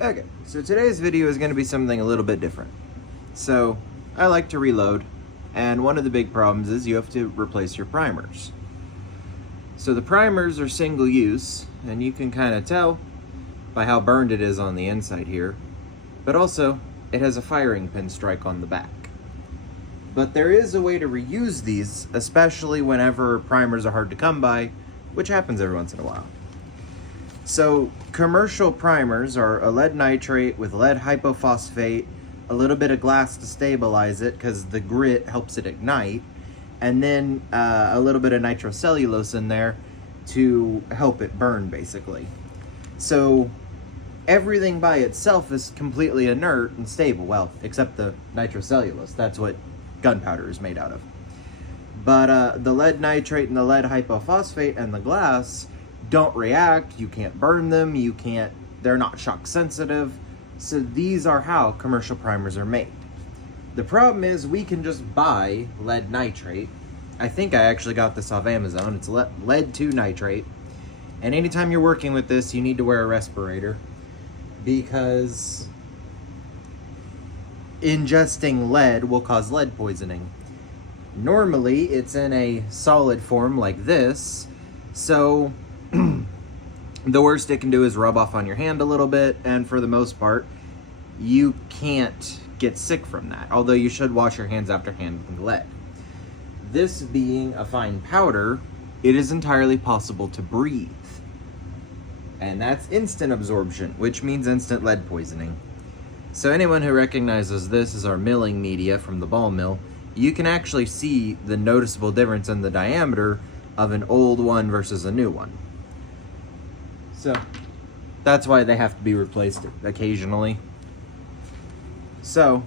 Okay, so today's video is going to be something a little bit different. So, I like to reload, and one of the big problems is you have to replace your primers. So the primers are single use, and you can kind of tell by how burned it is on the inside here, but also it has a firing pin strike on the back. But there is a way to reuse these, especially whenever primers are hard to come by, which happens every once in a while. So commercial primers are a lead nitrate with lead hypophosphate, a little bit of glass to stabilize it because the grit helps it ignite, and then a little bit of nitrocellulose in there to help it burn, basically. So everything by itself is completely inert and stable, well, except the nitrocellulose. That's what gunpowder is made out of. But the lead nitrate and the lead hypophosphate and the glass don't react, you can't burn them, they're not shock sensitive. So these are how commercial primers are made. The problem is we can just buy lead nitrate. I think I actually got this off Amazon. It's lead 2 nitrate. And anytime you're working with this, you need to wear a respirator because ingesting lead will cause lead poisoning. Normally, it's in a solid form like this, so the worst it can do is rub off on your hand a little bit, and for the most part, you can't get sick from that, although you should wash your hands after handling lead. This being a fine powder, it is entirely possible to breathe. And that's instant absorption, which means instant lead poisoning. So anyone who recognizes this as our milling media from the ball mill, you can actually see the noticeable difference in the diameter of an old one versus a new one. So that's why they have to be replaced occasionally. So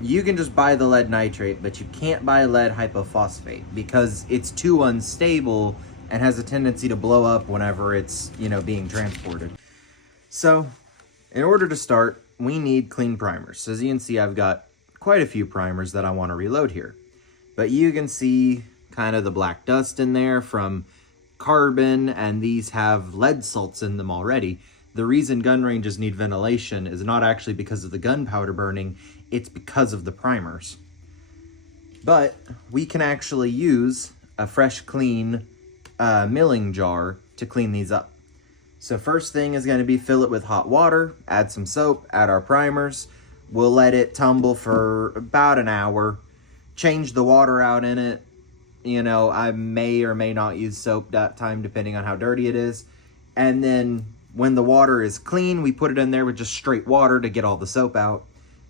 you can just buy the lead nitrate, but you can't buy lead hypophosphate because it's too unstable and has a tendency to blow up whenever it's, being transported. So in order to start, we need clean primers. So as you can see, I've got quite a few primers that I want to reload here. But you can see kind of the black dust in there from carbon, and these have lead salts in them already. The reason gun ranges need ventilation is not actually because of the gunpowder burning, it's because of the primers. But we can actually use a fresh, clean milling jar to clean these up. So first thing is going to be fill it with hot water, add some soap, add our primers. We'll let it tumble for about an hour, change the water out in it. I may or may not use soap that time depending on how dirty it is. And then when the water is clean, we put it in there with just straight water to get all the soap out.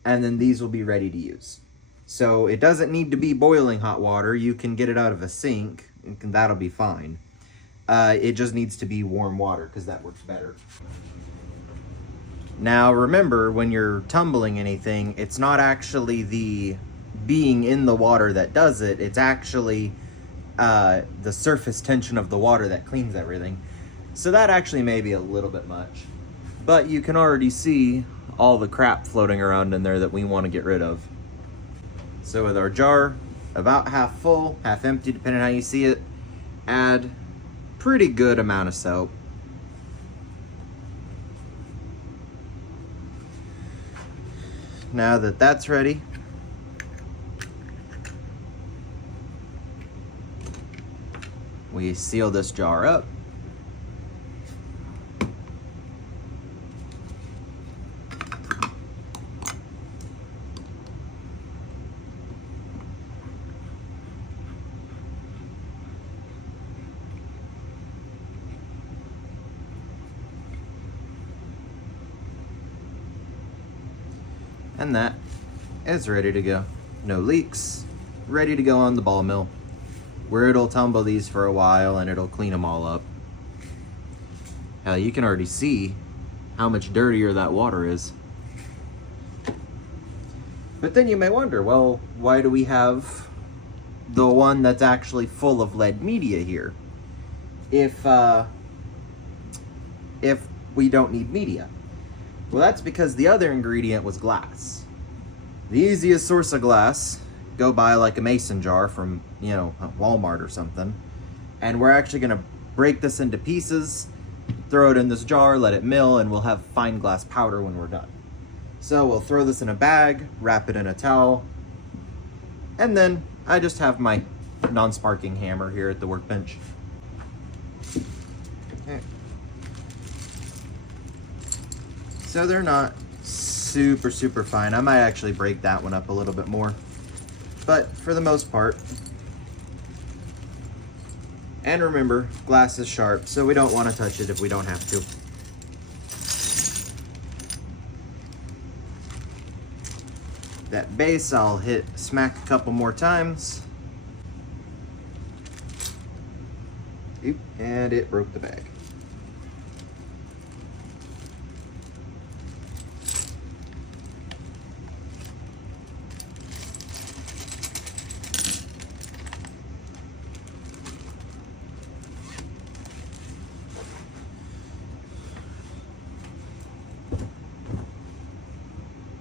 And then these will be ready to use. So it doesn't need to be boiling hot water. You can get it out of a sink, and that'll be fine. It just needs to be warm water because that works better. Now remember, when you're tumbling anything, it's not actually the being in the water that does it. It's actually the surface tension of the water that cleans everything. So that actually may be a little bit much. But you can already see all the crap floating around in there that we want to get rid of. So with our jar about half full, half empty, depending on how you see it, add pretty good amount of soap. Now that that's ready, we seal this jar up. And that is ready to go. No leaks, ready to go on the ball mill, where it'll tumble these for a while and it'll clean them all up. Hell, you can already see how much dirtier that water is. But then you may wonder, well, why do we have the one that's actually full of lead media here if we don't need media? Well, that's because the other ingredient was glass. The easiest source of glass, go buy like a mason jar from, Walmart or something. And we're actually gonna break this into pieces, throw it in this jar, let it mill, and we'll have fine glass powder when we're done. So we'll throw this in a bag, wrap it in a towel, and then I just have my non-sparking hammer here at the workbench. Okay. So they're not super fine. I might actually break that one up a little bit more, but for the most part. And remember, glass is sharp, so we don't want to touch it if we don't have to. That base I'll smack a couple more times. Oop, and it broke the bag.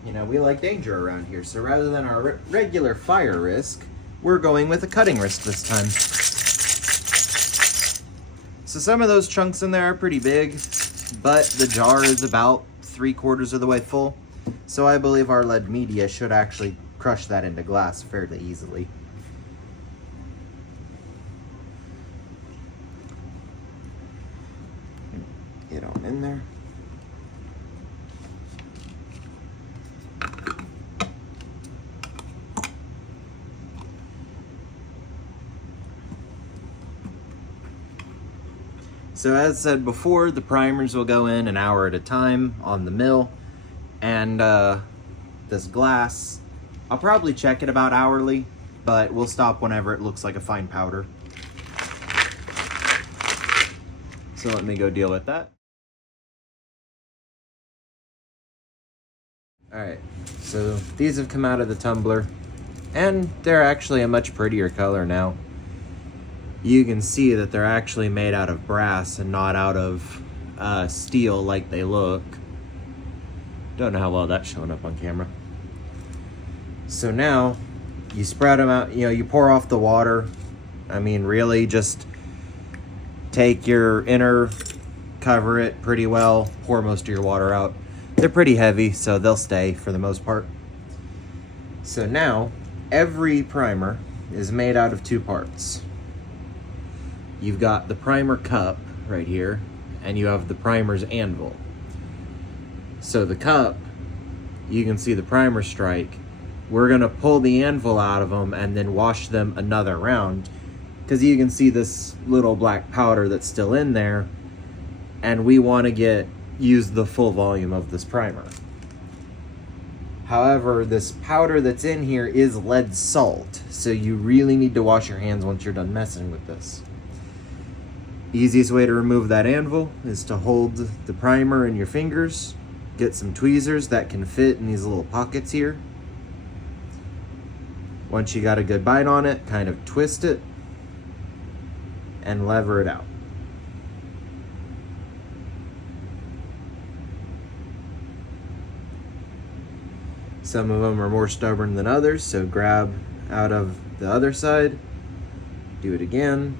You know, we like danger around here, so rather than our regular fire risk, we're going with a cutting risk this time. So some of those chunks in there are pretty big, but the jar is about 3/4 of the way full, so I believe our lead media should actually crush that into glass fairly easily. Get on in there. So as said before, the primers will go in an hour at a time on the mill, and this glass, I'll probably check it about hourly, but we'll stop whenever it looks like a fine powder. So let me go deal with that. Alright, so these have come out of the tumbler, and they're actually a much prettier color now. You can see that they're actually made out of brass and not out of steel like they look. Don't know how well that's showing up on camera. So now you spread them out, you know, you pour off the water. I mean, really just take your inner, cover it pretty well, pour most of your water out. They're pretty heavy, so they'll stay for the most part. So now every primer is made out of 2 parts. You've got the primer cup right here, and you have the primer's anvil. So the cup, you can see the primer strike. We're gonna pull the anvil out of them and then wash them another round, because you can see this little black powder that's still in there, and we wanna use the full volume of this primer. However, this powder that's in here is lead salt, so you really need to wash your hands once you're done messing with this. Easiest way to remove that anvil is to hold the primer in your fingers, get some tweezers that can fit in these little pockets here. Once you got a good bite on it, kind of twist it and lever it out. Some of them are more stubborn than others, so grab out of the other side, do it again.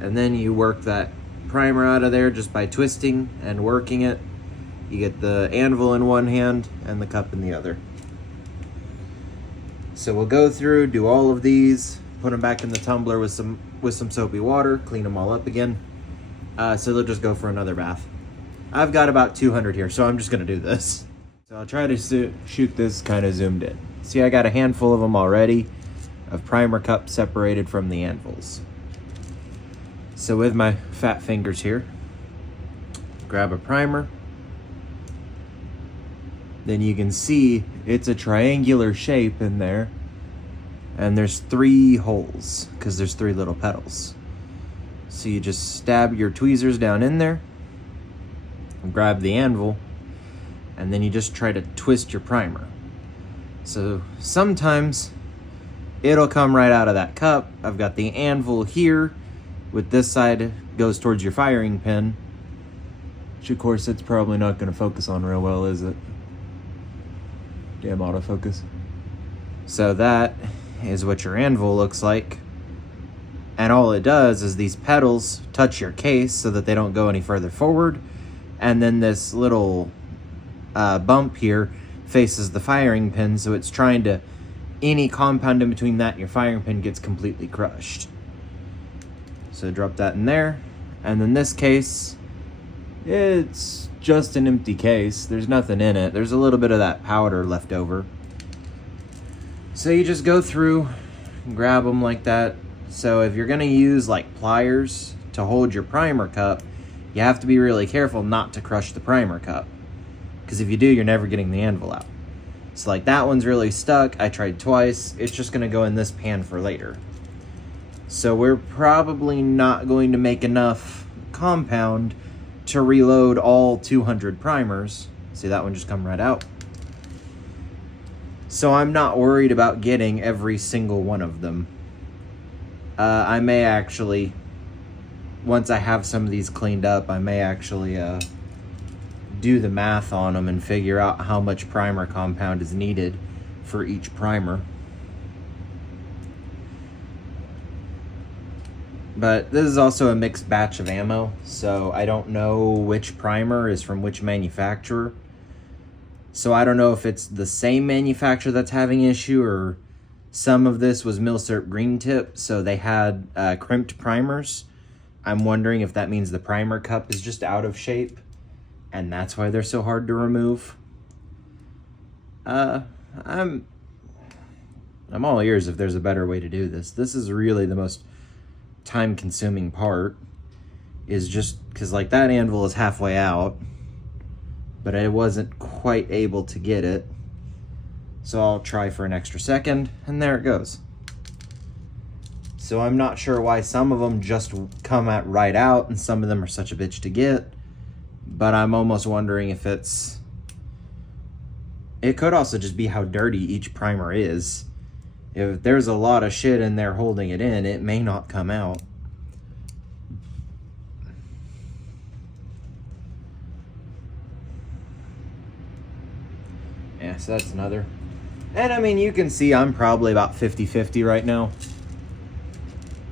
And then you work that primer out of there just by twisting and working it. You get the anvil in one hand and the cup in the other. So we'll go through, do all of these, put them back in the tumbler with some soapy water, clean them all up again. So they'll just go for another bath. I've got about 200 here, so I'm just gonna do this. So I'll try to shoot this kind of zoomed in. See, I got a handful of them already, of primer cups separated from the anvils. So with my fat fingers here, grab a primer. Then you can see it's a triangular shape in there. And there's 3 holes, because there's 3 little petals. So you just stab your tweezers down in there, grab the anvil, and then you just try to twist your primer. So sometimes it'll come right out of that cup. I've got the anvil here, with this side goes towards your firing pin, which of course it's probably not going to focus on real well, is it? Damn autofocus. So that is what your anvil looks like. And all it does is these petals touch your case so that they don't go any further forward. And then this little bump here faces the firing pin, so it's trying to, any compound in between that and your firing pin gets completely crushed. So drop that in there. And then this case, it's just an empty case. There's nothing in it. There's a little bit of that powder left over. So you just go through and grab them like that. So if you're going to use like pliers to hold your primer cup, you have to be really careful not to crush the primer cup. Because if you do, you're never getting the anvil out. So like that one's really stuck. I tried twice. It's just going to go in this pan for later. So we're probably not going to make enough compound to reload all 200 primers. See, that one just come right out. So I'm not worried about getting every single one of them. I may actually, once I have some of these cleaned up, I may actually do the math on them and figure out how much primer compound is needed for each primer. But this is also a mixed batch of ammo, so I don't know which primer is from which manufacturer. So I don't know if it's the same manufacturer that's having issue, or some of this was Milsurp Green Tip, so they had crimped primers. I'm wondering if that means the primer cup is just out of shape, and that's why they're so hard to remove. I'm all ears if there's a better way to do this. This is really the most time-consuming part, is just because like that anvil is halfway out, but I wasn't quite able to get it. So I'll try for an extra second, and there it goes. So I'm not sure why some of them just come at right out and some of them are such a bitch to get, but I'm almost wondering if it could also just be how dirty each primer is. If there's a lot of shit in there holding it in, it may not come out. Yeah, so that's another. And I mean, you can see I'm probably about 50-50 right now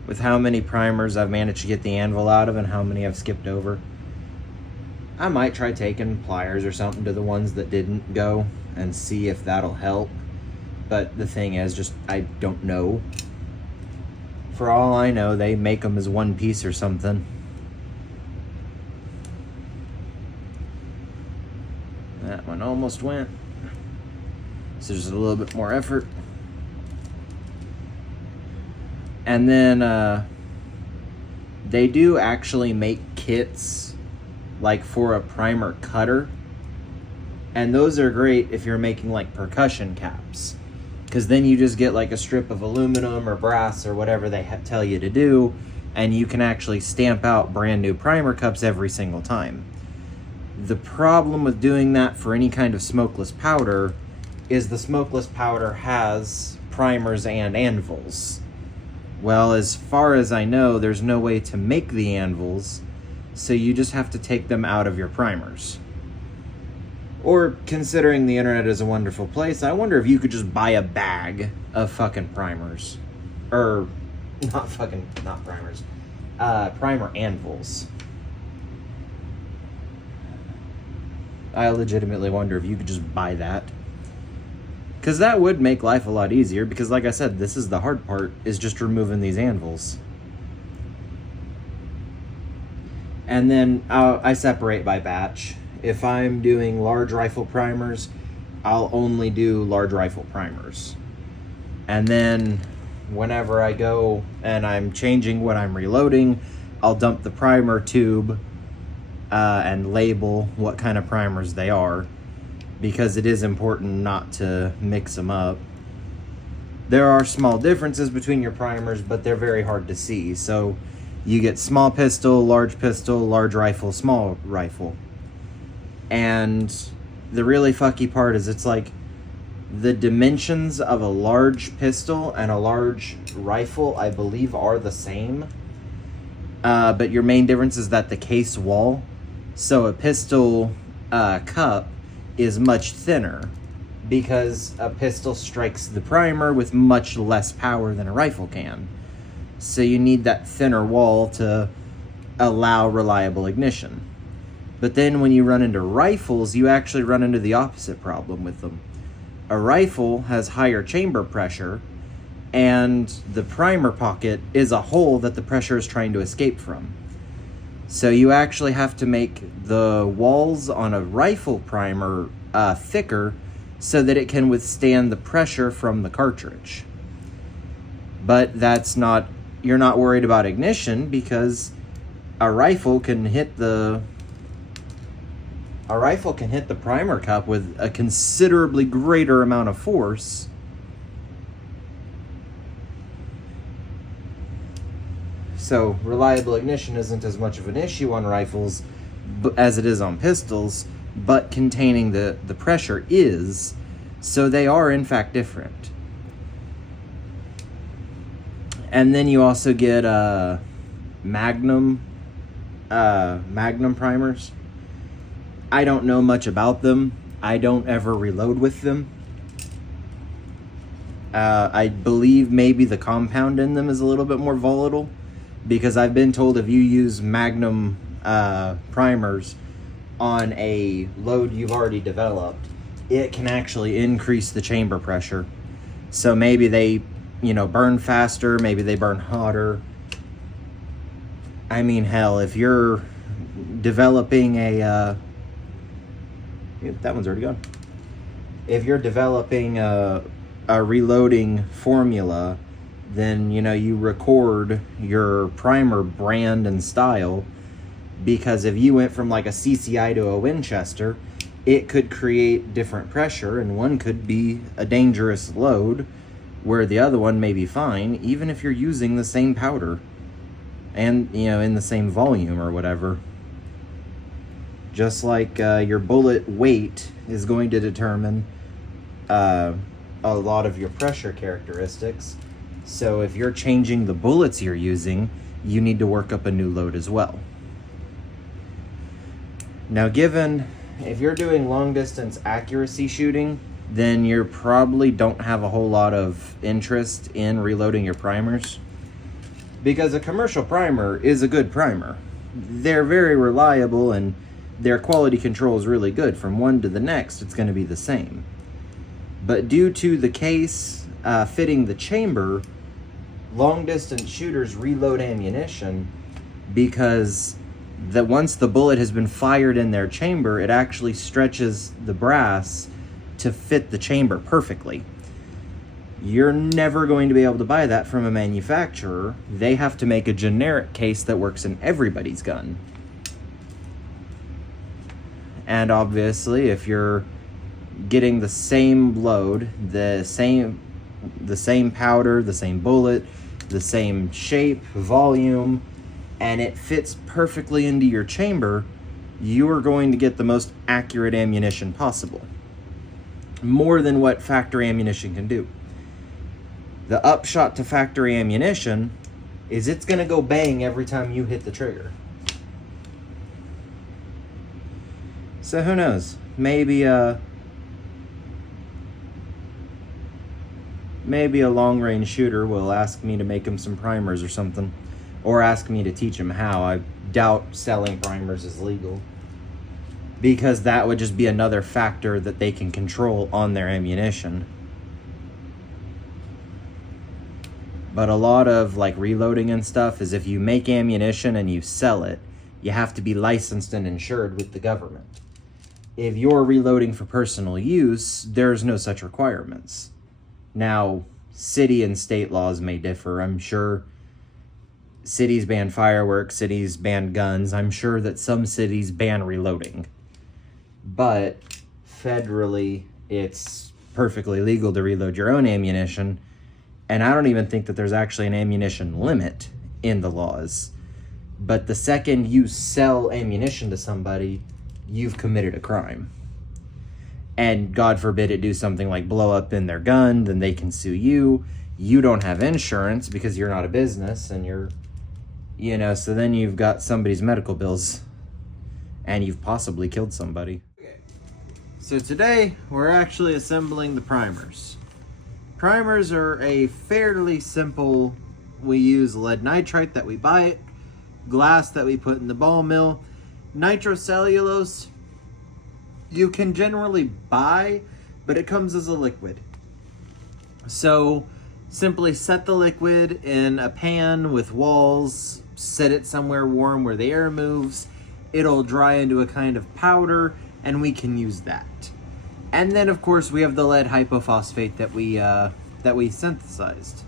with how many primers I've managed to get the anvil out of and how many I've skipped over. I might try taking pliers or something to the ones that didn't go and see if that'll help. But the thing is, just I don't know. For all I know, they make them as one piece or something. That one almost went. So just a little bit more effort. And then they do actually make kits like for a primer cutter. And those are great if you're making like percussion caps. Because then you just get like a strip of aluminum or brass or whatever they tell you to do, and you can actually stamp out brand new primer cups every single time. The problem with doing that for any kind of smokeless powder is the smokeless powder has primers and anvils. Well, as far as I know, there's no way to make the anvils, so you just have to take them out of your primers. Or, considering the internet is a wonderful place, I wonder if you could just buy a bag of fucking primers. Or, not primers. Primer anvils. I legitimately wonder if you could just buy that. Because that would make life a lot easier, because like I said, this is the hard part, is just removing these anvils. And then I separate by batch. If I'm doing large rifle primers, I'll only do large rifle primers. And then whenever I go and I'm changing what I'm reloading, I'll dump the primer tube and label what kind of primers they are, because it is important not to mix them up. There are small differences between your primers, but they're very hard to see. So you get small pistol, large rifle, small rifle. And the really fucky part is it's like the dimensions of a large pistol and a large rifle, I believe, are the same. But your main difference is that the case wall. So a pistol cup is much thinner because a pistol strikes the primer with much less power than a rifle can. So you need that thinner wall to allow reliable ignition. But then when you run into rifles, you actually run into the opposite problem with them. A rifle has higher chamber pressure, and the primer pocket is a hole that the pressure is trying to escape from. So you actually have to make the walls on a rifle primer thicker so that it can withstand the pressure from the cartridge. But you're not worried about ignition, because a rifle can hit the primer cup with a considerably greater amount of force. So reliable ignition isn't as much of an issue on rifles as it is on pistols, but containing the pressure is. So they are in fact different. And then you also get Magnum primers. I don't know much about them. I don't ever reload with them. I believe maybe the compound in them is a little bit more volatile, because I've been told if you use Magnum primers on a load you've already developed, it can actually increase the chamber pressure. So maybe they, burn faster, maybe they burn hotter. I mean, hell, if you're developing that one's already gone. If you're developing a reloading formula, then you record your primer brand and style, because if you went from like a CCI to a Winchester, it could create different pressure, and one could be a dangerous load where the other one may be fine, even if you're using the same powder and in the same volume or whatever. Just like your bullet weight is going to determine a lot of your pressure characteristics. So if you're changing the bullets you're using, you need to work up a new load as well. Now, if you're doing long distance accuracy shooting, then you probably don't have a whole lot of interest in reloading your primers, because a commercial primer is a good primer. They're very reliable, and their quality control is really good. From one to the next, it's going to be the same. But due to the case fitting the chamber, long distance shooters reload ammunition, because once the bullet has been fired in their chamber, it actually stretches the brass to fit the chamber perfectly. You're never going to be able to buy that from a manufacturer. They have to make a generic case that works in everybody's gun. And obviously, if you're getting the same load, the same powder, the same bullet, the same shape, volume, and it fits perfectly into your chamber, you are going to get the most accurate ammunition possible. More than what factory ammunition can do. The upshot to factory ammunition is it's going to go bang every time you hit the trigger. So who knows? Maybe a long-range shooter will ask me to make him some primers or something, or ask me to teach him how. I doubt selling primers is legal, because that would just be another factor that they can control on their ammunition. But a lot of reloading and stuff is, if you make ammunition and you sell it, you have to be licensed and insured with the government. If you're reloading for personal use, there's no such requirements. Now, city and state laws may differ. I'm sure cities ban fireworks, cities ban guns. I'm sure that some cities ban reloading. But federally, it's perfectly legal to reload your own ammunition. And I don't even think that there's actually an ammunition limit in the laws. But the second you sell ammunition to somebody, you've committed a crime. And God forbid it do something like blow up in their gun, then they can sue you. You don't have insurance because you're not a business, and so then you've got somebody's medical bills, and you've possibly killed somebody. So today, we're actually assembling the primers. Primers are a fairly simple we use lead nitrite that we buy, glass that we put in the ball mill. Nitrocellulose you can generally buy, but it comes as a liquid. So simply set the liquid in a pan with walls, set it somewhere warm where the air moves. It'll dry into a kind of powder, and we can use that. And then, of course, we have the lead hypophosphate that we synthesized.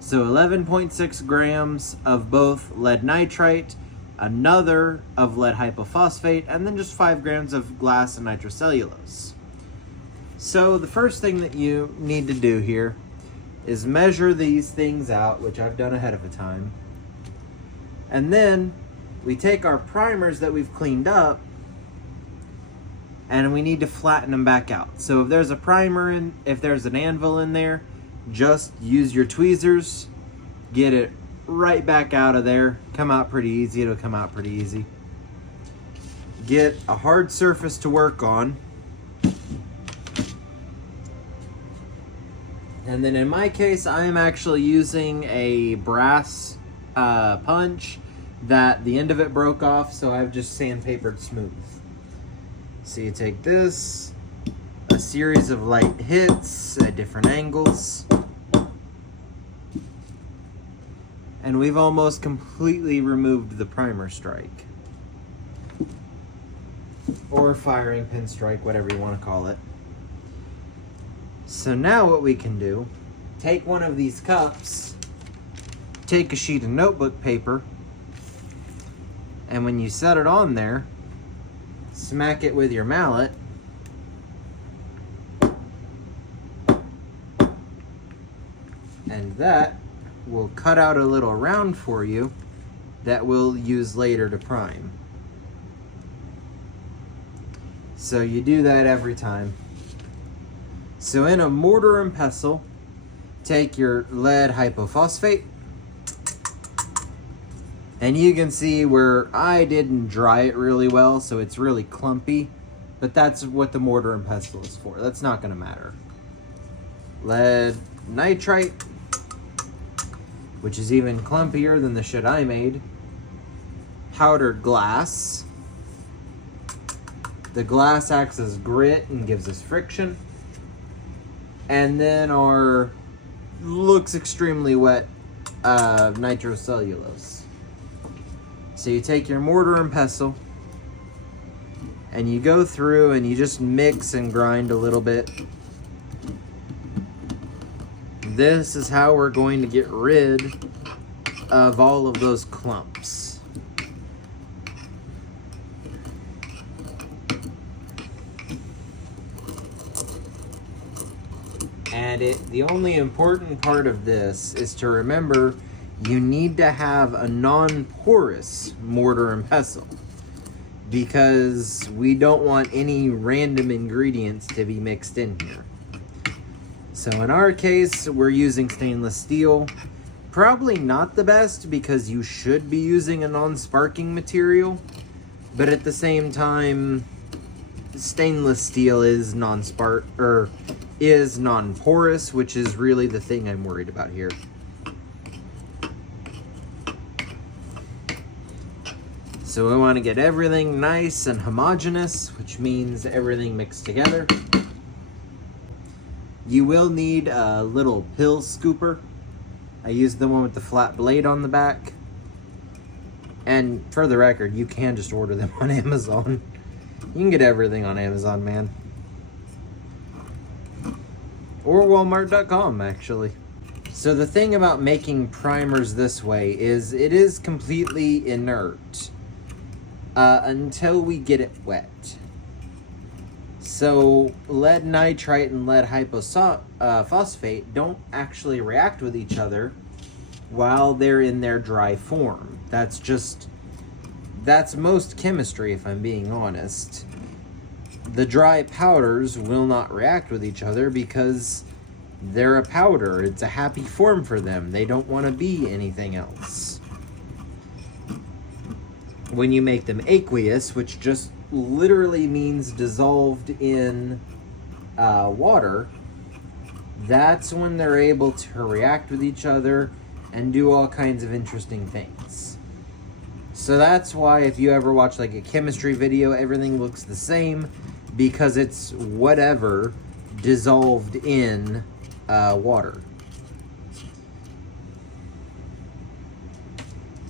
So 11.6 grams of both lead nitrite, another of lead hypophosphate, and then just 5 grams of glass and nitrocellulose. So the first thing that you need to do here is measure these things out, which I've done ahead of time. And then we take our primers that we've cleaned up and we need to flatten them back out. So if there's a primer in, if there's an anvil in there, just use your tweezers, get it right back out of there. Come out pretty easy, it'll come out pretty easy. Get a hard surface to work on. And then in my case, I am actually using a brass punch that the end of it broke off, so I've just sandpapered smooth. So you take this, a series of light hits at different angles, and we've almost completely removed the primer strike. Or firing pin strike, whatever you want to call it. So now what we can do, take one of these cups, take a sheet of notebook paper, and when you set it on there, smack it with your mallet, and that will cut out a little round for you that we'll use later to prime. So you do that every time. So in a mortar and pestle, take your lead hypophosphate, and you can see where I didn't dry it really well, so it's really clumpy, but that's what the mortar and pestle is for. That's not gonna matter. Lead nitrite, which is even clumpier than the shit I made. Powdered glass. The glass acts as grit and gives us friction. And then our looks extremely wet nitrocellulose. So you take your mortar and pestle and you go through and you just mix and grind a little bit. This is how we're going to get rid of all of those clumps. And the only important part of this is to remember you need to have a non-porous mortar and pestle, because we don't want any random ingredients to be mixed in here. So in our case, we're using stainless steel. Probably not the best, because you should be using a non-sparking material, but at the same time, stainless steel is non-porous, which is really the thing I'm worried about here. So we want to get everything nice and homogeneous, which means everything mixed together. You will need a little pill scooper. I used the one with the flat blade on the back. And for the record, you can just order them on Amazon. You can get everything on Amazon, man. Or Walmart.com, actually. So the thing about making primers this way is it is completely inert until we get it wet. So lead nitrite and lead hypophosphate don't actually react with each other while they're in their dry form. That's most chemistry, if I'm being honest. The dry powders will not react with each other because they're a powder. It's a happy form for them. They don't want to be anything else. When you make them aqueous, which just literally means dissolved in water, that's when they're able to react with each other and do all kinds of interesting things. So that's why if you ever watch like a chemistry video, everything looks the same, because it's whatever dissolved in water.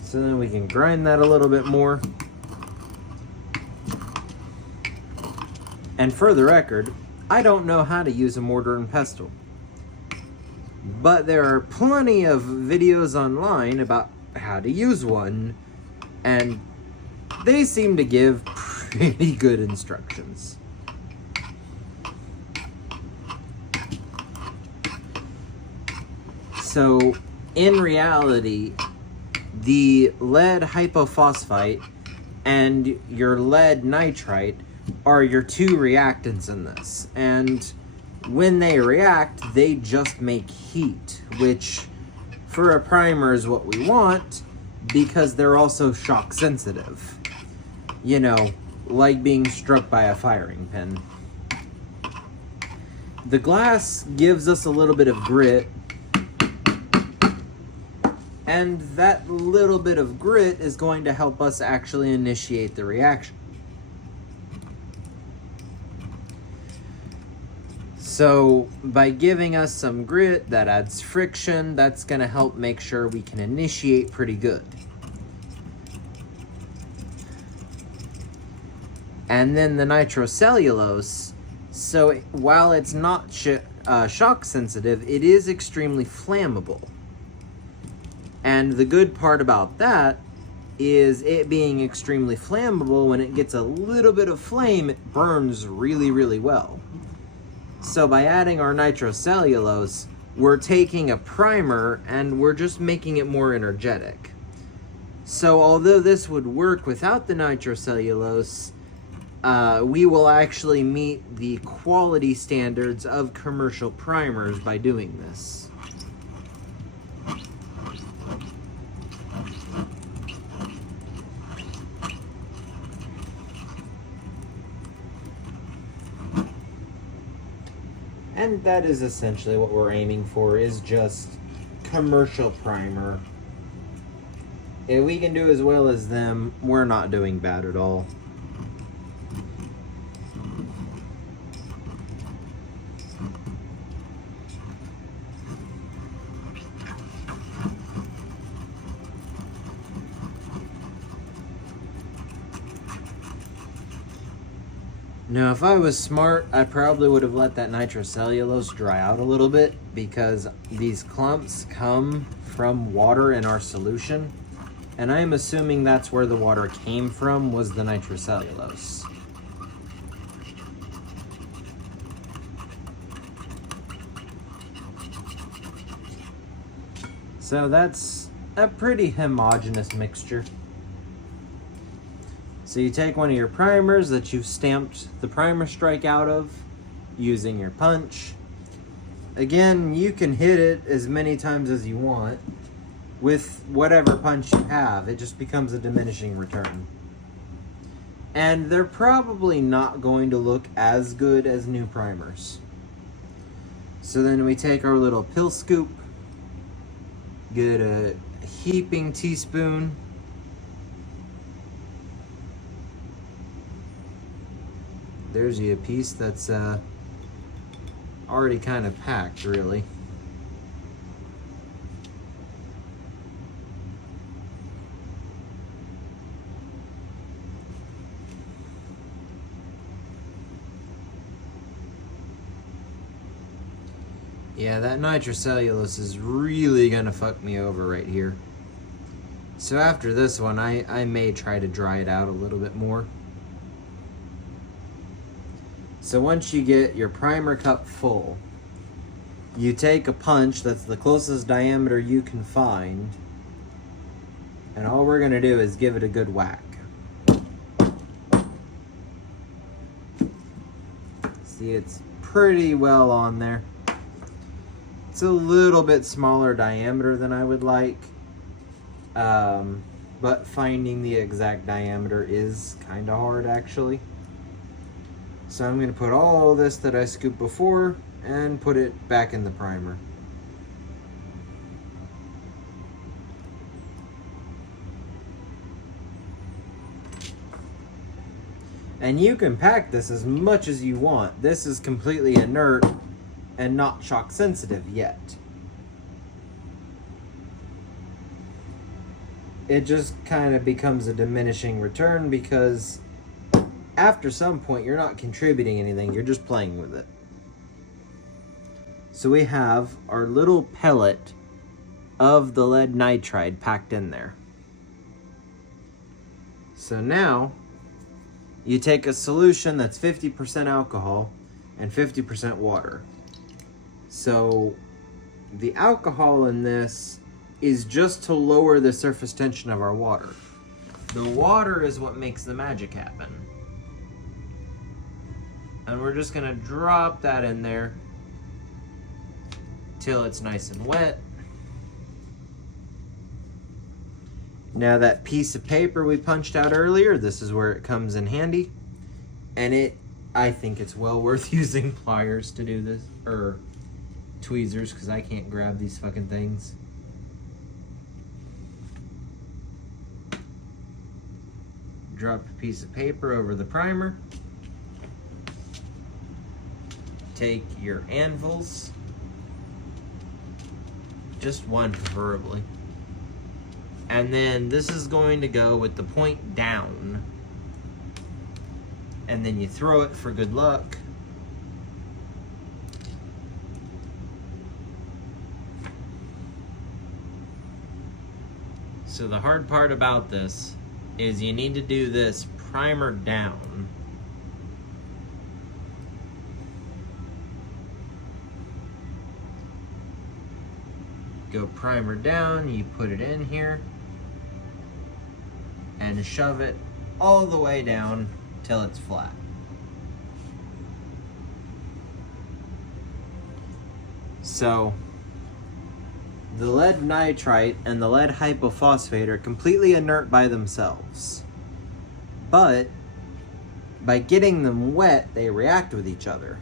So then we can grind that a little bit more. And for the record, I don't know how to use a mortar and pestle. But there are plenty of videos online about how to use one, and they seem to give pretty good instructions. So, in reality, the lead hypophosphite and your lead nitrite are your two reactants in this. And when they react, they just make heat, which for a primer is what we want, because they're also shock sensitive. You know, like being struck by a firing pin. The glass gives us a little bit of grit, and that little bit of grit is going to help us actually initiate the reaction. So by giving us some grit that adds friction, that's going to help make sure we can initiate pretty good. And then the nitrocellulose, so while it's not shock sensitive, it is extremely flammable. And the good part about that is it being extremely flammable, when it gets a little bit of flame, it burns really, really well. So by adding our nitrocellulose, we're taking a primer and we're just making it more energetic. So although this would work without the nitrocellulose, we will actually meet the quality standards of commercial primers by doing this. And that is essentially what we're aiming for, is just commercial primer. If we can do as well as them, we're not doing bad at all. Now, if I was smart, I probably would have let that nitrocellulose dry out a little bit, because these clumps come from water in our solution, and I am assuming that's where the water came from, was the nitrocellulose. So that's a pretty homogeneous mixture. So you take one of your primers that you've stamped the primer strike out of using your punch. Again, you can hit it as many times as you want with whatever punch you have. It just becomes a diminishing return. And they're probably not going to look as good as new primers. So then we take our little pill scoop, get a heaping teaspoon, there's you a piece that's already kind of packed, really. Yeah, that nitrocellulose is really gonna fuck me over right here. So after this one, I may try to dry it out a little bit more. So once you get your primer cup full, you take a punch that's the closest diameter you can find, and all we're gonna do is give it a good whack. See, it's pretty well on there. It's a little bit smaller diameter than I would like, but finding the exact diameter is kind of hard, actually. So I'm going to put all this that I scooped before and put it back in the primer. And you can pack this as much as you want. This is completely inert and not shock sensitive yet. It just kind of becomes a diminishing return because after some point you're not contributing anything, you're just playing with it. So we have our little pellet of the lead nitride packed in there. So now you take a solution that's 50% alcohol and 50% water. So the alcohol in this is just to lower the surface tension of our water. The water is what makes the magic happen. And we're just gonna drop that in there till it's nice and wet. Now that piece of paper we punched out earlier, this is where it comes in handy. And I think it's well worth using pliers to do this, or tweezers, because I can't grab these fucking things. Drop a piece of paper over the primer. Take your anvils, just one preferably. And then this is going to go with the point down. And then you throw it for good luck. So the hard part about this is you need to do this primer down. Go primer down, you put it in here and shove it all the way down till it's flat. So the lead nitrite and the lead hypophosphate are completely inert by themselves. But by getting them wet, they react with each other.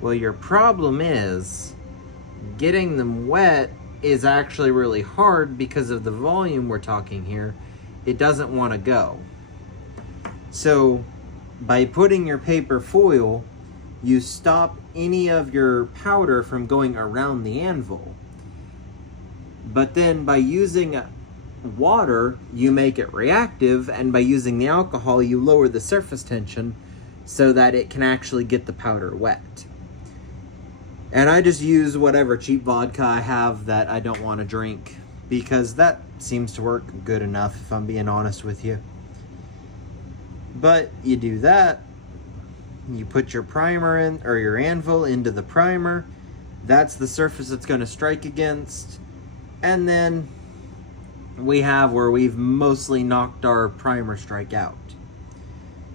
Well, your problem is getting them wet is actually really hard because of the volume we're talking here. It doesn't want to go. So by putting your paper foil, you stop any of your powder from going around the anvil. But then by using water, you make it reactive, and by using the alcohol, you lower the surface tension so that it can actually get the powder wet. And I just use whatever cheap vodka I have that I don't want to drink, because that seems to work good enough, if I'm being honest with you. But you do that, you put your primer in, or your anvil into the primer. That's the surface it's going to strike against. And then we have where we've mostly knocked our primer strike out.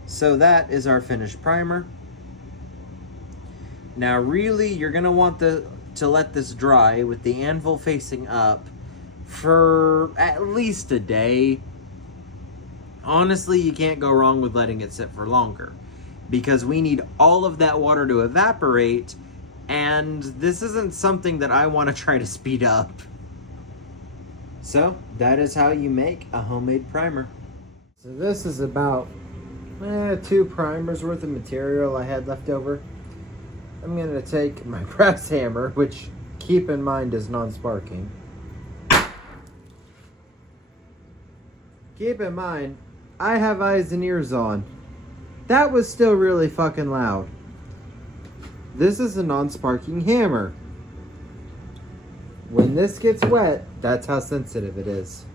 So that is our finished primer. Now really, you're going to want to let this dry with the anvil facing up for at least a day. Honestly, you can't go wrong with letting it sit for longer, because we need all of that water to evaporate, and this isn't something that I want to try to speed up. So that is how you make a homemade primer. So this is about 2 primers worth of material I had left over. I'm going to take my brass hammer, which, keep in mind, is non-sparking. Keep in mind, I have eyes and ears on. That was still really fucking loud. This is a non-sparking hammer. When this gets wet, that's how sensitive it is.